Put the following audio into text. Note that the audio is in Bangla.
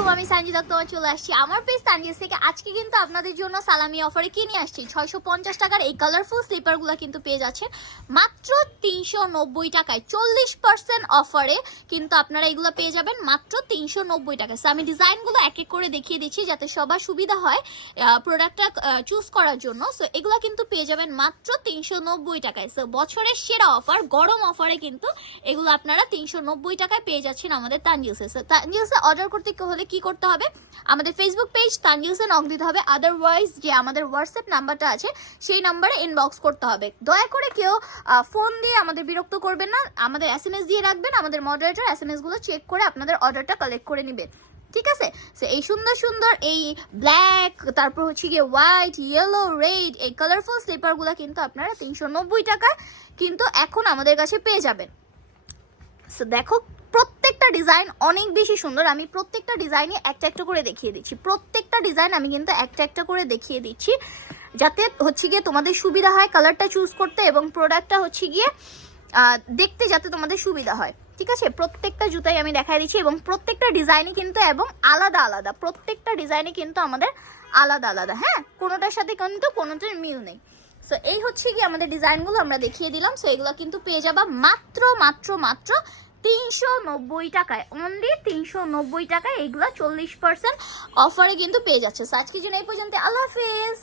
আলাইকুম, আমি সানজিদা তোমার চলে আসছি আমার পেজ তানজিস থেকে। আজকে কিন্তু আপনাদের জন্য সালামি অফারে কি নিয়ে আসছি, 650 টাকার এই কালারফুল স্লিপারগুলো কিন্তু পেয়ে যাচ্ছেন মাত্র 390 টাকায়। 40% অফারে কিন্তু আপনারা এগুলো পেয়ে যাবেন মাত্র 390 টাকায়। সো আমি ডিজাইনগুলো এক এক করে দেখিয়ে দিচ্ছি যাতে সবার সুবিধা হয় প্রোডাক্টটা চুজ করার জন্য। সো এগুলো কিন্তু পেয়ে যাবেন মাত্র 390 টাকায়। সো বছরের সেরা অফার, গরম অফারে কিন্তু এগুলো আপনারা 390 টাকায় পেয়ে যাচ্ছেন আমাদের তানজিলসে। তানজিলসে অর্ডার করতে হলে কি করতে হবে, আমাদের ফেসবুক পেজ তানজিলসে নক দিতে হবে, আদারওয়াইজ যে আমাদের হোয়াটসঅ্যাপ নাম্বারটা আছে সেই নাম্বারে ইনবক্স করতে হবে। দয়া করে কেউ ফোন দিয়ে আমাদের বিরক্ত করবেন না, আমাদের এসএমএস দিয়ে রাখবেন, আমাদের মডারেটর এসএমএসগুলো চেক করে আপনাদের অর্ডারটা কালেক্ট করে নেবেন, ঠিক আছে? সো এই সুন্দর সুন্দর এই ব্ল্যাক, তারপর হচ্ছে গিয়ে হোয়াইট, ইয়েলো, রেড, এই কালারফুল স্লিপারগুলো কিন্তু আপনারা 390 টাকায় কিন্তু এখন আমাদের কাছে পেয়ে যাবেন। সো দেখো, প্রত্যেকটা ডিজাইন অনেক বেশি সুন্দর। আমি প্রত্যেকটা ডিজাইনই একটা একটা করে দেখিয়ে দিচ্ছি, প্রত্যেকটা ডিজাইন আমি কিন্তু একটা একটা করে দেখিয়ে দিচ্ছি যাতে হচ্ছে গিয়ে তোমাদের সুবিধা হয় কালারটা চুজ করতে এবং প্রোডাক্টটা হচ্ছে গিয়ে দেখতে যাতে তোমাদের সুবিধা হয়, ঠিক আছে? প্রত্যেকটা জুতাই আমি দেখাই দিচ্ছি এবং প্রত্যেকটা ডিজাইনই কিন্তু এবং আলাদা আলাদা, প্রত্যেকটা ডিজাইনই কিন্তু আমাদের আলাদা আলাদা, হ্যাঁ, কোনোটার সাথে কিন্তু কোনোটার মিল নেই। সো এই হচ্ছে কি আমাদের ডিজাইনগুলো আমরা দেখিয়ে দিলাম। সো এগুলো কিন্তু পেয়ে যাবা মাত্র মাত্র মাত্র 390 টাকায়, অনলি 390 টাকায়। এইগুলো 40% অফারে কিন্তু পেয়ে যাচ্ছে। সো আজকের জন্য এই পর্যন্ত, আল্লাহ হাফেজ।